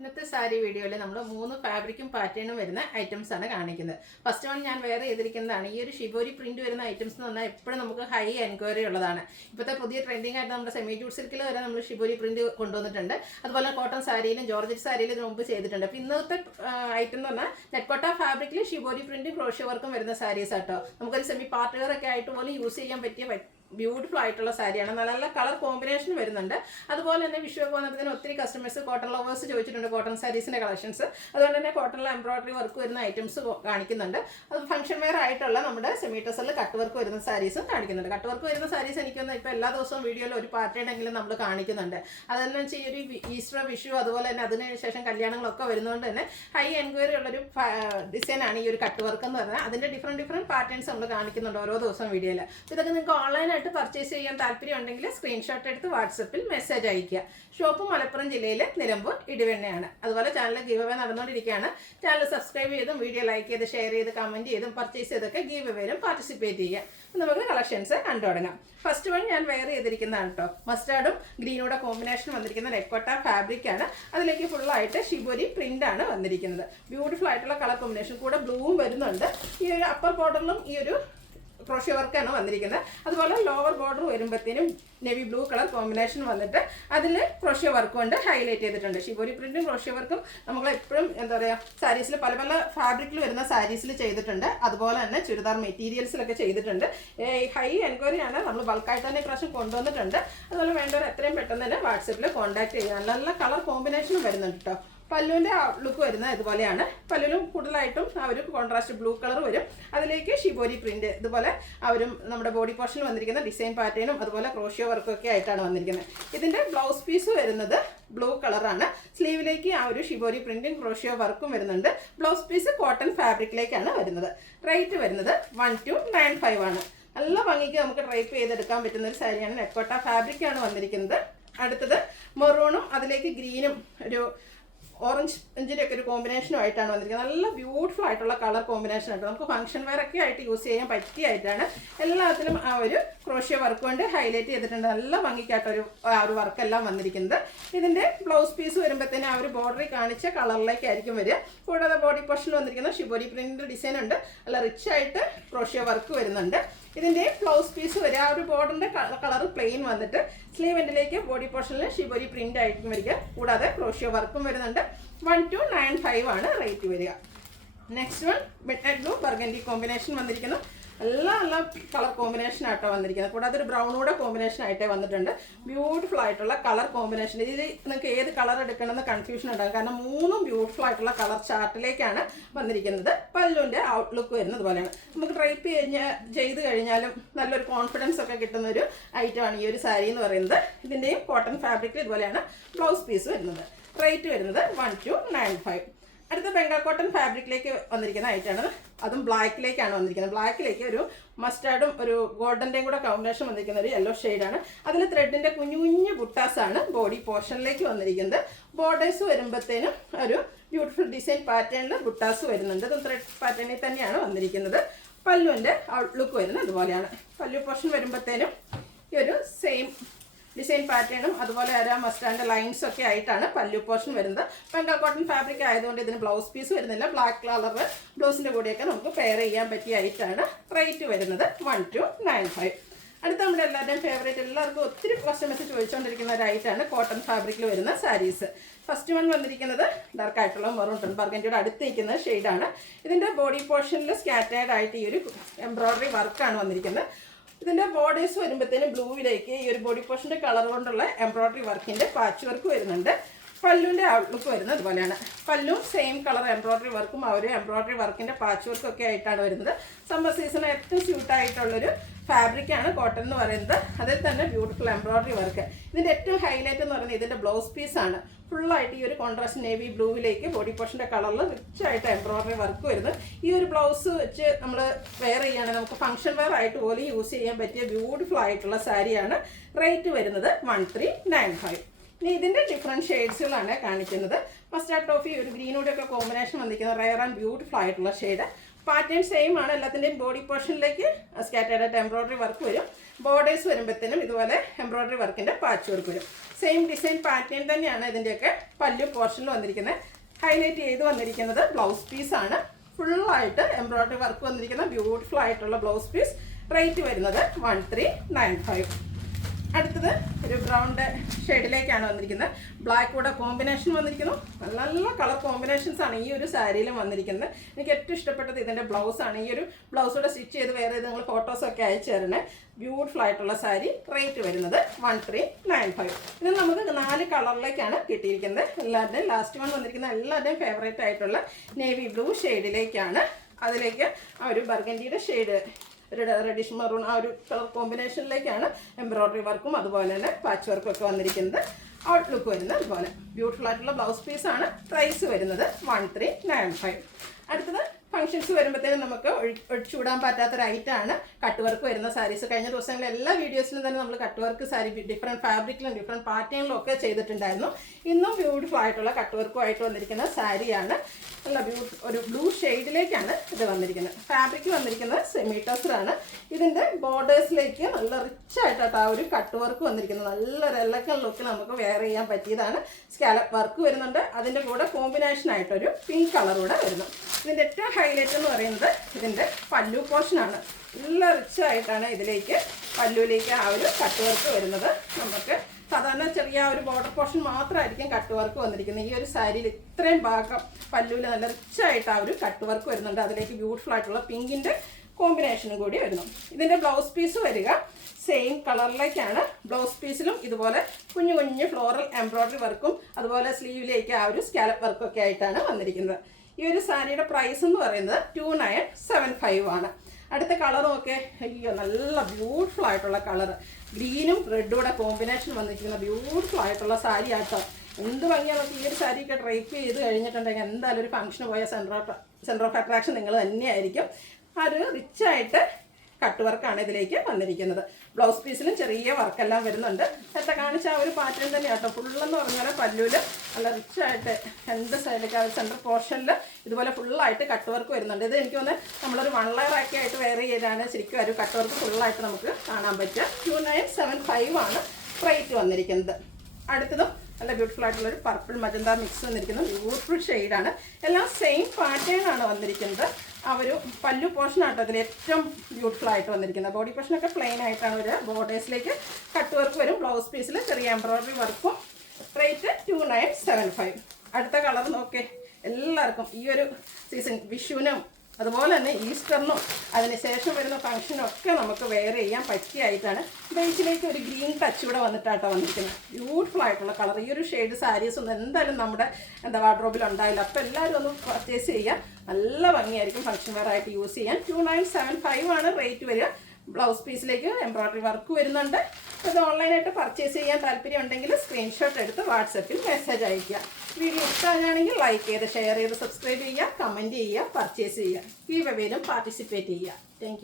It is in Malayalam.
ഇന്നത്തെ സാരി വീഡിയോയിൽ നമ്മൾ 3 ഫാബ്രിക്കും പാറ്റേണും വരുന്ന ഐറ്റംസ് ആണ് കാണിക്കുന്നത്. ഫസ്റ്റ് വൺ ഞാൻ വേറെ ചെയ്തിരിക്കുന്നതാണ്. ഈ ഒരു ഷിബോരി പ്രിന്റ് വരുന്ന ഐറ്റംസ് എന്ന് പറഞ്ഞാൽ എപ്പോഴും നമുക്ക് ഹൈ എൻക്വയറി ഉള്ളതാണ്. ഇപ്പോഴത്തെ പുതിയ ട്രെൻഡിങ് ആയിട്ട് നമ്മുടെ സെമി ജൂട്ട് സിൽക്കിൽ വരെ നമ്മൾ ഷിബോരി പ്രിന്റ് കൊണ്ടുവന്നിട്ടുണ്ട്. അതുപോലെ കോട്ടൺ സാരിയിലും ജോർജറ്റ് സാരിയിലും ഇതിന് മുമ്പ് ചെയ്തിട്ടുണ്ട്. അപ്പോൾ ഇന്നത്തെ ഐറ്റം എന്ന് പറഞ്ഞാൽ നെറ്റ്കോട്ട ഫാബ്രിക്കിൽ ഷിബോരി പ്രിന്റും ക്രോഷ്യ വർക്കും വരുന്ന സാരീസ് ആട്ടോ. നമുക്കൊരു സെമി പാർട്ടി വെയർ ഒക്കെ ആയിട്ട് പോലും യൂസ് ചെയ്യാൻ പറ്റിയ ബ്യൂട്ടിഫുൾ ആയിട്ടുള്ള സാരിയാണ്. നല്ല കളർ കോമ്പിനേഷൻ വരുന്നുണ്ട്. അതുപോലെ തന്നെ വിഷു ഒക്കെ വന്നപ്പോൾ ഒത്തിരി കസ്റ്റമേഴ്സ് കോട്ടൺ ലവേഴ്സ് ചോദിച്ചിട്ടുണ്ട് കോട്ടൺ സാരീസിൻ്റെ കളക്ഷൻസ്. അതുകൊണ്ട് തന്നെ കോട്ടണിൽ എംബ്രോയിഡറി വർക്ക് വരുന്ന ഐറ്റംസ് കാണിക്കുന്നുണ്ട്. അത് ഫംഗ്ഷൻ വെയർ ആയിട്ടുള്ള നമ്മുടെ സെമി ടെസറിൽ കട്ട് വർക്ക് വരുന്ന സാരീസും കാണിക്കുന്നുണ്ട്. കട്ട് വർക്ക് വരുന്ന സാരീസ് എനിക്കൊന്ന് ഇപ്പോൾ എല്ലാ ദിവസവും വീഡിയോയിൽ ഒരു പാറ്റേണെങ്കിലും നമ്മൾ കാണിക്കുന്നുണ്ട്. അതെന്ന് വെച്ചാൽ ഈ ഒരു ഈസ്റ്റർ വിഷു അതുപോലെ തന്നെ അതിനുശേഷം കല്യാണങ്ങളൊക്കെ വരുന്നതുകൊണ്ട് തന്നെ ഹൈ എൻക്വയറി ഉള്ളൊരു ഡിസൈനാണ് ഈ ഒരു കട്ട് വർക്ക് എന്ന് പറഞ്ഞാൽ. അതിൻ്റെ ഡിഫറെൻറ്റ് പാറ്റേൺസ് നമ്മൾ കാണിക്കുന്നുണ്ട് ഓരോ ദിവസം വീഡിയോയിൽ. ഇതൊക്കെ നിങ്ങൾക്ക് ഓൺലൈൻ പർച്ചേസ് ചെയ്യാൻ താല്പര്യം ഉണ്ടെങ്കിൽ സ്ക്രീൻഷോട്ട് എടുത്ത് വാട്സപ്പിൽ മെസ്സേജ് അയയ്ക്കുക. ഷോപ്പ് മലപ്പുറം ജില്ലയിൽ നിലമ്പൂർ ഇടിവെണ്ണയാണ്. അതുപോലെ ചാനൽ ഗീവ് അവേ നടന്നുകൊണ്ടിരിക്കുകയാണ്. ചാനൽ സബ്സ്ക്രൈബ് ചെയ്തും വീഡിയോ ലൈക്ക് ചെയ്ത് ഷെയർ ചെയ്ത് കമൻറ്റ് ചെയ്തും പർച്ചേസ് ചെയ്തൊക്കെ ഗീവ് അവേയിലും പാർട്ടിസിപ്പേറ്റ് ചെയ്യുക. നമുക്ക് കളക്ഷൻസ് കണ്ടു തുടങ്ങാം. ഫസ്റ്റ് വൺ ഞാൻ വെയർ ചെയ്തിരിക്കുന്നതാണ് കേട്ടോ. മസ്റ്റാർഡും ഗ്രീനൂടെ കോമ്പിനേഷൻ വന്നിരിക്കുന്ന നെറ്റ്കോട്ട ഫാബ്രിക് ആണ്. അതിലേക്ക് ഫുള്ളായിട്ട് ഷിബോരി പ്രിന്റ് ആണ് വന്നിരിക്കുന്നത്. ബ്യൂട്ടിഫുൾ ആയിട്ടുള്ള കളർ കോമ്പിനേഷൻ കൂടെ ബ്ലൂവും വരുന്നുണ്ട്. ഈ ഒരു അപ്പർ ബോർഡറിലും ഈ ഒരു ക്രോഷ്യ വർക്കാണ് വന്നിരിക്കുന്നത്. അതുപോലെ ലോവർ ബോർഡർ വരുമ്പോഴത്തേനും നേവി ബ്ലൂ കളർ കോമ്പിനേഷൻ വന്നിട്ട് അതിൽ ക്രോഷ്യ വർക്ക് കൊണ്ട് ഹൈലൈറ്റ് ചെയ്തിട്ടുണ്ട്. ഷിബോരി പ്രിന്റും ക്രോഷ്യ വർക്കും നമ്മൾ എപ്പോഴും എന്താ പറയുക സാരീസിൽ പല ഫാബ്രിക്കിൽ വരുന്ന സാരീസിൽ ചെയ്തിട്ടുണ്ട്. അതുപോലെ തന്നെ ചുരിദാർ മെറ്റീരിയൽസിലൊക്കെ ചെയ്തിട്ടുണ്ട്. ഹൈ എൻക്വയറി ആണ്. നമ്മൾ ബൾക്കായിട്ട് തന്നെ പ്രാവശ്യം കൊണ്ടുവന്നിട്ടുണ്ട്. അതുപോലെ വേണ്ടവർ എത്രയും പെട്ടെന്ന് തന്നെ വാട്സപ്പിൽ കോൺടാക്ട് ചെയ്യുക. നല്ല കളർ കോമ്പിനേഷനും വരുന്നുണ്ട് കേട്ടോ. പല്ലുവിൻ്റെ ലുക്ക് വരുന്നത് ഇതുപോലെയാണ്. പല്ലുവിലും കൂടുതലായിട്ടും ആ ഒരു കോൺട്രാസ്റ്റ് ബ്ലൂ കളർ വരും. അതിലേക്ക് ഷിബോരി പ്രിന്റ് ഇതുപോലെ അവരും നമ്മുടെ ബോഡി പോർഷനിൽ വന്നിരിക്കുന്ന ഡിസൈൻ പാറ്റേണും അതുപോലെ ക്രോഷ്യ വർക്കും ഒക്കെ ആയിട്ടാണ് വന്നിരിക്കുന്നത്. ഇതിൻ്റെ ബ്ലൗസ് പീസ് വരുന്നത് ബ്ലൂ കളറാണ്. സ്ലീവിലേക്ക് ആ ഒരു ഷിബോരി പ്രിന്റും ക്രോഷ്യ വർക്കും വരുന്നുണ്ട്. ബ്ലൗസ് പീസ് കോട്ടൺ ഫാബ്രിക്കിലേക്കാണ് വരുന്നത്. റേറ്റ് വരുന്നത് 1295 ആണ്. നല്ല ഭംഗിക്ക് നമുക്ക് ഡ്രൈപ്പ് ചെയ്തെടുക്കാൻ പറ്റുന്ന ഒരു സാരിയാണ്. നെറ്റ്കോട്ട ഫാബ്രിക്കാണ് വന്നിരിക്കുന്നത്. അടുത്തത് മെറൂണും അതിലേക്ക് ഗ്രീനും ഒരു ഓറഞ്ചിൻ്റെ ഒക്കെ ഒരു കോമ്പിനേഷനുമായിട്ടാണ് വന്നിരിക്കുന്നത്. നല്ല ബ്യൂട്ടിഫുൾ ആയിട്ടുള്ള കളർ കോമ്പിനേഷൻ ആയിട്ട് നമുക്ക് ഫംഗ്ഷൻ വെയർ ഒക്കെ ആയിട്ട് യൂസ് ചെയ്യാൻ പറ്റിയായിട്ടാണ്. എല്ലാത്തിലും ആ ഒരു ക്രോഷ്യ വർക്ക് കൊണ്ട് ഹൈലൈറ്റ് ചെയ്തിട്ടുണ്ട്. നല്ല ഭംഗിക്കായിട്ടൊരു ആ ഒരു വർക്കെല്ലാം വന്നിരിക്കുന്നത്. ഇതിൻ്റെ ബ്ലൗസ് പീസ് വരുമ്പോഴത്തേനും ആ ഒരു ബോർഡറിൽ കാണിച്ച കളറിലേക്കായിരിക്കും വരിക. കൂടാതെ ബോഡി പോർഷനിൽ വന്നിരിക്കുന്ന ഷിബോരി പ്രിന്റ് ഡിസൈൻ ഉണ്ട്. നല്ല റിച്ച് ആയിട്ട് ക്രോഷ്യ വർക്ക് വരുന്നുണ്ട്. ഇതിൻ്റെ ബ്ലൗസ് പീസ് വരിക ആ ഒരു ബോർഡറിൻ്റെ കളർ പ്ലെയിൻ വന്നിട്ട് സ്ലീവ് എൻഡിലേക്ക് ബോഡി പോർഷനിൽ ഷിബോരി പ്രിന്റ് ആയിരിക്കും വരിക. കൂടാതെ ക്രോഷ്യ വർക്കും വരുന്നുണ്ട്. 1295 ആണ് റേറ്റ് വരിക. Next one midnight blue burgundy combination വന്നിരിക്കുന്നു. നല്ല കളർ കോമ്പിനേഷൻ ആയിട്ടോ വന്നിരിക്കുന്നത്. കൂടാതെ ഒരു ബ്രൗണൂടെ കോമ്പിനേഷൻ ആയിട്ടേ വന്നിട്ടുണ്ട്. ബ്യൂട്ടിഫുൾ ആയിട്ടുള്ള കളർ കോമ്പിനേഷൻ. ഇത് നിങ്ങൾക്ക് ഏത് കളർ എടുക്കണമെന്ന് കൺഫ്യൂഷൻ ഉണ്ടാകും. കാരണം മൂന്നും ബ്യൂട്ടിഫുൾ ആയിട്ടുള്ള കളർ ചാർട്ടിലേക്കാണ് വന്നിരിക്കുന്നത്. പല്ലുവിൻ്റെ ഔട്ട്ലുക്ക് വരുന്നത് പോലെയാണ്. നമുക്ക് ഡ്രൈപ്പ് ചെയ്ത് കഴിഞ്ഞാലും നല്ലൊരു കോൺഫിഡൻസ് ഒക്കെ കിട്ടുന്ന ഒരു ഐറ്റമാണ് ഈ ഒരു സാരി എന്ന് പറയുന്നത്. ഇതിൻ്റെയും കോട്ടൺ ഫാബ്രിക്കിൽ ഇതുപോലെയാണ് ബ്ലൗസ് പീസ് വരുന്നത്. റേറ്റ് വരുന്നത് 1295. അടുത്ത ബംഗാൾ കോട്ടൺ ഫാബ്രിക്കിലേക്ക് വന്നിരിക്കുന്ന ഐറ്റമാണ്. അതും ബ്ലാക്കിലേക്കാണ് വന്നിരിക്കുന്നത്. ബ്ലാക്കിലേക്ക് ഒരു മസ്റ്റാർഡും ഒരു ഗോൾഡൻ്റെയും കൂടെ കോമ്പിനേഷൻ വന്നിരിക്കുന്ന ഒരു യെല്ലോ ഷെയ്ഡാണ്. അതിൽ ത്രെഡിൻ്റെ കുഞ്ഞു ബുട്ടാസാണ് ബോഡി പോർഷനിലേക്ക് വന്നിരിക്കുന്നത്. ബോർഡേഴ്സ് വരുമ്പോഴത്തേനും ഒരു ബ്യൂട്ടിഫുൾ ഡിസൈൻ പാറ്റേണിൽ ബുട്ടാസ് വരുന്നുണ്ട്. ഇതും ത്രെഡ് പാറ്റേണിൽ തന്നെയാണ് വന്നിരിക്കുന്നത്. പല്ലുവിൻ്റെ ഔട്ട്ലുക്ക് വരുന്നത് അതുപോലെയാണ്. പല്ലു പോർഷൻ വരുമ്പോഴത്തേനും ഈ ഒരു സെയിം ഡിസൈൻ പാറ്റേണും അതുപോലെ ഒരു മസ്റ്റാൻഡ് ലൈൻസ് ഒക്കെ ആയിട്ടാണ് പല്ലു പോർഷൻ വരുന്നത്. ബംഗാൾ കോട്ടൺ ഫാബ്രിക് ആയതുകൊണ്ട് ഇതിന് ബ്ലൗസ് പീസ് വരുന്നില്ല. ബ്ലാക്ക് കളർ ബ്ലൗസിൻ്റെ കൂടെയൊക്കെ നമുക്ക് പെയർ ചെയ്യാൻ പറ്റിയ ആയിട്ടാണ്. റേറ്റ് വരുന്നത് 1295. അടുത്ത നമ്മുടെ എല്ലാവരുടെയും ഫേവറേറ്റ്, എല്ലാവർക്കും ഒത്തിരി കസ്റ്റമേഴ്സ് ചോദിച്ചുകൊണ്ടിരിക്കുന്ന ഒരു ഐറ്റാണ് കോട്ടൺ ഫാബ്രിക്കിൽ വരുന്ന സാരീസ്. ഫസ്റ്റ് വൺ വന്നിരിക്കുന്നത് ഡാർക്ക് ആയിട്ടുള്ള മെറൂൺ ടൺ ബർഗൻഡിയുടെ അടുത്ത് നിൽക്കുന്ന ഷെയ്ഡാണ്. ഇതിൻ്റെ ബോഡി പോർഷനിൽ സ്കാറ്റേർഡ് ആയിട്ട് ഈ ഒരു എംബ്രോയിഡറി വർക്കാണ് വന്നിരിക്കുന്നത്. ഇതിൻ്റെ ബോർഡേഴ്സ് വരുമ്പോഴത്തേനും ബ്ലൂവിലേക്ക് ഈ ഒരു ബോഡി പോർഷൻ്റെ കളർ കൊണ്ടുള്ള എംബ്രോയിഡറി വർക്കിൻ്റെ പാച്ച് വർക്ക് വരുന്നുണ്ട്. പല്ലുവിൻ്റെ ഔട്ട്ലുക്ക് വരുന്നത് അതുപോലെയാണ്. പല്ലും സെയിം കളർ എംബ്രോയിഡറി വർക്കും ആ ഒരു എംബ്രോയിഡറി വർക്കിൻ്റെ പാച്ച് വർക്കും ഒക്കെ ആയിട്ടാണ് വരുന്നത്. സമ്മർ സീസണിൽ ഏറ്റവും സ്യൂട്ടായിട്ടുള്ളൊരു ഫാബ്രിക്കാണ് കോട്ടൺ എന്ന് പറയുന്നത്. അതിൽ തന്നെ ബ്യൂട്ടിഫുൾ എംബ്രോയിഡറി വർക്ക്. ഇതിൻ്റെ ഏറ്റവും ഹൈലൈറ്റ് എന്ന് പറയുന്നത് ഇതിൻ്റെ ബ്ലൗസ് പീസാണ്. ഫുള്ളായിട്ട് ഈ ഒരു കോൺട്രാസ്റ്റ് നേവി ബ്ലൂവിലേക്ക് ബോഡി പോർഷൻ്റെ കളറിൽ റിച്ച് ആയിട്ട് എംബ്രോയിഡറി വർക്ക് വരുന്നത്. ഈ ഒരു ബ്ലൗസ് വെച്ച് നമ്മൾ വെയർ ചെയ്യുകയാണെങ്കിൽ നമുക്ക് ഫംഗ്ഷൻ വെയർ ആയിട്ട് പോലും യൂസ് ചെയ്യാൻ പറ്റിയ ബ്യൂട്ടിഫുൾ ആയിട്ടുള്ള സാരിയാണ്. റേറ്റ് വരുന്നത് 1395. ഇനി ഇതിൻ്റെ ഡിഫറെൻറ്റ് ഷെയ്ഡ്സുകളാണ് കാണിക്കുന്നത്. മസ്റ്റാർഡ് ടോഫി ഒരു ഗ്രീനോടെ ഒക്കെ കോമ്പിനേഷൻ വന്നിരിക്കുന്ന റെയർ ആൻഡ് ബ്യൂട്ടിഫുൾ ആയിട്ടുള്ള ഷെയ്ഡ്. പാറ്റേൺ സെയിം ആണ്. എല്ലാത്തിൻ്റെയും ബോഡി പോർഷനിലേക്ക് സ്കാറ്റേർഡ് ആയിട്ട് എംബ്രോയ്ഡറി വർക്ക് വരും. ബോർഡേഴ്സ് വരുമ്പോഴത്തേനും ഇതുപോലെ എംബ്രോയ്ഡറി വർക്കിൻ്റെ പാച്ച് വർക്ക് വരും. സെയിം ഡിസൈൻ പാറ്റേൺ തന്നെയാണ് ഇതിൻ്റെയൊക്കെ പല്ലു പോർഷനിൽ വന്നിരിക്കുന്നത്. ഹൈലൈറ്റ് ചെയ്ത് വന്നിരിക്കുന്നത് ബ്ലൗസ് പീസാണ്. ഫുള്ളായിട്ട് എംബ്രോയ്ഡറി വർക്ക് വന്നിരിക്കുന്ന ബ്യൂട്ടിഫുൾ ആയിട്ടുള്ള ബ്ലൗസ് പീസ്. റേറ്റ് വരുന്നത് 1395. അടുത്തത് ഒരു ബ്രൗണ്ട് ഷെയ്ഡിലേക്കാണ് വന്നിരിക്കുന്നത്. ബ്ലാക്ക് കൂടെ കോമ്പിനേഷൻ വന്നിരിക്കുന്നു. നല്ല നല്ല കളർ കോമ്പിനേഷൻസ് ആണ് ഈ ഒരു സാരിയിലും വന്നിരിക്കുന്നത്. എനിക്ക് ഏറ്റവും ഇഷ്ടപ്പെട്ടത് ഇതിൻ്റെ ബ്ലൗസാണ്. ഈ ഒരു ബ്ലൗസൂടെ സ്റ്റിച്ച് ചെയ്ത് വേറെ നിങ്ങൾ ഫോട്ടോസൊക്കെ അയച്ചു തരണേ. ബ്യൂട്ടിഫുൾ ആയിട്ടുള്ള സാരി. റേറ്റ് വരുന്നത് 1395. ഇത് നമുക്ക് 4 കളറിലേക്കാണ് കിട്ടിയിരിക്കുന്നത്. എല്ലാവരുടെയും ലാസ്റ്റ് വൺ വന്നിരിക്കുന്ന എല്ലാവരുടെയും ഫേവറേറ്റ് ആയിട്ടുള്ള നേവി ബ്ലൂ ഷെയ്ഡിലേക്കാണ്. അതിലേക്ക് ആ ഒരു ബർഗൻഡിയുടെ ഷെയ്ഡ്, ഒരു റെഡിഷ് മെറൂൺ, ആ ഒരു കളർ കോമ്പിനേഷനിലേക്കാണ് എംബ്രോയ്ഡറി വർക്കും അതുപോലെ തന്നെ പാച്ച് വർക്കും ഒക്കെ വന്നിരിക്കുന്നത്. ഔട്ട്ലുക്ക് വരുന്നത് അതുപോലെ ബ്യൂട്ടിഫുൾ ആയിട്ടുള്ള ബ്ലൗസ് പീസാണ്. പ്രൈസ് വരുന്നത് 1395. അടുത്തത് ഫംഗ്ഷൻസ് വരുമ്പോഴത്തേനും നമുക്ക് ഒഴിച്ചുകൂടാൻ പറ്റാത്തൊരു ഐറ്റമാണ് കട്ട് വർക്ക് വരുന്ന സാരീസ്. കഴിഞ്ഞ ദിവസങ്ങളിൽ എല്ലാ വീഡിയോസിലും തന്നെ നമ്മൾ കട്ട് വർക്ക് സാരി ഡിഫറെൻറ്റ് ഫാബ്രിക്കിലും ഡിഫറെൻറ്റ് പാറ്റേണിലും ഒക്കെ ചെയ്തിട്ടുണ്ടായിരുന്നു. ഇന്നും ബ്യൂട്ടിഫുൾ ആയിട്ടുള്ള കട്ട് വർക്കുമായിട്ട് വന്നിരിക്കുന്ന സാരിയാണ്. നല്ല ഒരു ബ്ലൂ ഷെയ്ഡിലേക്കാണ് ഇത് വന്നിരിക്കുന്നത്. ഫാബ്രിക് വന്നിരിക്കുന്നത് സെമി ടസറാണ്. ഇതിൻ്റെ ബോർഡേഴ്സിലേക്ക് നല്ല റിച്ച് ആയിട്ടാണ് ആ ഒരു കട്ട് വർക്ക് വന്നിരിക്കുന്നത്. നല്ലൊരു എലഗൻ ലുക്ക് നമുക്ക് വെയർ ചെയ്യാൻ പറ്റിയതാണ്. സ്കാലപ്പ് വർക്ക് വരുന്നുണ്ട്. അതിൻ്റെ കൂടെ കോമ്പിനേഷൻ ആയിട്ടൊരു പിങ്ക് കളർ കൂടെ വരുന്നു. ഇതിൻ്റെ ഏറ്റവും ഹൈലൈറ്റ് എന്ന് പറയുന്നത് ഇതിൻ്റെ പല്ലു പോർഷനാണ്. നല്ല റിച്ച് ആയിട്ടാണ് ഇതിലേക്ക് പല്ലുവിലേക്ക് ആ ഒരു കട്ട് വർക്ക് വരുന്നത്. നമുക്ക് സാധാരണ ചെറിയ ഒരു ബോർഡർ പോർഷൻ മാത്രമായിരിക്കും കട്ട് വർക്ക് വന്നിരിക്കുന്നത്. ഈ ഒരു സാരിയിൽ ഇത്രയും ഭാഗം പല്ലുവിൽ നല്ല റിച്ച് ആയിട്ട് ആ ഒരു കട്ട് വർക്ക് വരുന്നുണ്ട്. അതിലേക്ക് ബ്യൂട്ടിഫുൾ ആയിട്ടുള്ള പിങ്കിൻ്റെ കോമ്പിനേഷനും കൂടി വരുന്നു. ഇതിൻ്റെ ബ്ലൗസ് പീസ് വരിക സെയിം കളറിലേക്കാണ്. ബ്ലൗസ് പീസിലും ഇതുപോലെ കുഞ്ഞു കുഞ്ഞു ഫ്ലോറൽ എംബ്രോയ്ഡറി വർക്കും അതുപോലെ സ്ലീവിലേക്ക് ആ ഒരു സ്കാലപ്പ് വർക്കൊക്കെ ആയിട്ടാണ് വന്നിരിക്കുന്നത്. ഈ ഒരു സാരിയുടെ പ്രൈസ് എന്ന് പറയുന്നത് 2975 ആണ്. അടുത്ത കളർ നോക്കെ, അയ്യോ നല്ല ബ്യൂട്ടിഫുൾ ആയിട്ടുള്ള കളർ. ഗ്രീനും റെഡും കൂടെ കോമ്പിനേഷൻ വന്നിരിക്കുന്ന ബ്യൂട്ടിഫുൾ ആയിട്ടുള്ള സാരി ആട്ടോ. എന്ത് ഭംഗിയാണ്. ഈ ഒരു സാരിയൊക്കെ ഡ്രൈപ്പ് ചെയ്ത് കഴിഞ്ഞിട്ടുണ്ടെങ്കിൽ എന്തായാലും ഒരു ഫംഗ്ഷന് പോയ സെൻറ്റർ ഓഫ് അട്രാക്ഷൻ നിങ്ങൾ തന്നെയായിരിക്കും. ആ ഒരു റിച്ചായിട്ട് കട്ട് വർക്കാണ് ഇതിലേക്ക് വന്നിരിക്കുന്നത്. ബ്ലൗസ് പീസിലും ചെറിയ വർക്കെല്ലാം വരുന്നുണ്ട്. നേരത്തെ കാണിച്ച ആ ഒരു പാറ്റേൺ തന്നെയാട്ടോ. ഫുള്ളെന്ന് പറഞ്ഞാൽ പല്ലുവിൽ നല്ല റിച്ചായിട്ട് രണ്ട് സൈഡിലേക്ക് ആ ഒരു സെൻറ്റർ പോർഷനിൽ ഇതുപോലെ ഫുള്ളായിട്ട് കട്ട് വർക്ക് വരുന്നുണ്ട്. ഇത് എനിക്ക് തോന്നുന്നത് നമ്മളൊരു 1 ലെയർ ആക്കി ആയിട്ട് വെയർ ചെയ്താണ് ശരിക്കും ഒരു കട്ട് വർക്ക് ഫുള്ളായിട്ട് നമുക്ക് കാണാൻ പറ്റുക. 2975 ആണ് റേറ്റ് വന്നിരിക്കുന്നത്. അടുത്തതും നല്ല ബ്യൂട്ടിഫുൾ ആയിട്ടുള്ളൊരു പർപ്പിൾ മജന്ത മിക്സ് വന്നിരിക്കുന്ന ബ്യൂട്ടിഫുൾ ഷെയ്ഡാണ്. എല്ലാം സെയിം പാറ്റേൺ ആണ് വന്നിരിക്കുന്നത്. ആ ഒരു പല്ലു പോർഷനാട്ടോ അതിൽ ഏറ്റവും ബ്യൂട്ടിഫുൾ ആയിട്ട് വന്നിരിക്കുന്നത്. ബോഡി പോർഷനൊക്കെ പ്ലെയിൻ ആയിട്ടാണ് ഒരു ബോർഡേഴ്സിലേക്ക് കട്ട് വർക്ക് വരും. ബ്ലൗസ് പീസിൽ ചെറിയ എംബ്രോയ്ഡറി വർക്കും. റേറ്റ് 2975. അടുത്ത കളർ നോക്കേ. എല്ലാവർക്കും ഈ ഒരു സീസൺ വിഷുവിനും അതുപോലെ തന്നെ ഈസ്റ്ററിനും അതിനുശേഷം വരുന്ന ഫംഗ്ഷനും ഒക്കെ നമുക്ക് വെയർ ചെയ്യാൻ പറ്റിയായിട്ടാണ്. ബേസിലേക്ക് ഒരു ഗ്രീൻ ടച്ച് കൂടെ വന്നിട്ടാട്ടോ വന്നിരിക്കുന്നത്. ബ്യൂട്ടിഫുൾ ആയിട്ടുള്ള കളർ. ഈ ഒരു ഷെയ്ഡ് സാരീസ് ഒന്നും എന്തായാലും നമ്മുടെ വാർഡ്രോബിൽ ഉണ്ടാവില്ല. അപ്പോൾ എല്ലാവരും ഒന്ന് പർച്ചേസ് ചെയ്യാം. നല്ല ഭംഗിയായിരിക്കും ഫംഗ്ഷൻ വെയർ ആയിട്ട് യൂസ് ചെയ്യാൻ. 2975 ആണ് റേറ്റ് വരിക. ബ്ലൗസ് പീസിലേക്ക് എംബ്രോയ്ഡറി വർക്ക് വരുന്നുണ്ട്. ഇത് ഓൺലൈനായിട്ട് പർച്ചേസ് ചെയ്യാൻ താല്പര്യം ഉണ്ടെങ്കിൽ സ്ക്രീൻഷോട്ട് എടുത്ത് വാട്സപ്പിൽ മെസ്സേജ് അയയ്ക്കുക. വീഡിയോ ഇഷ്ടമാണെങ്കിൽ ലൈക്ക് ചെയ്ത് ഷെയർ ചെയ്ത് സബ്സ്ക്രൈബ് ചെയ്യുക, കമൻറ്റ് ചെയ്യുക, പർച്ചേസ് ചെയ്യുക. ഈ വെബിലും പാർട്ടിസിപ്പേറ്റ് ചെയ്യുക. താങ്ക്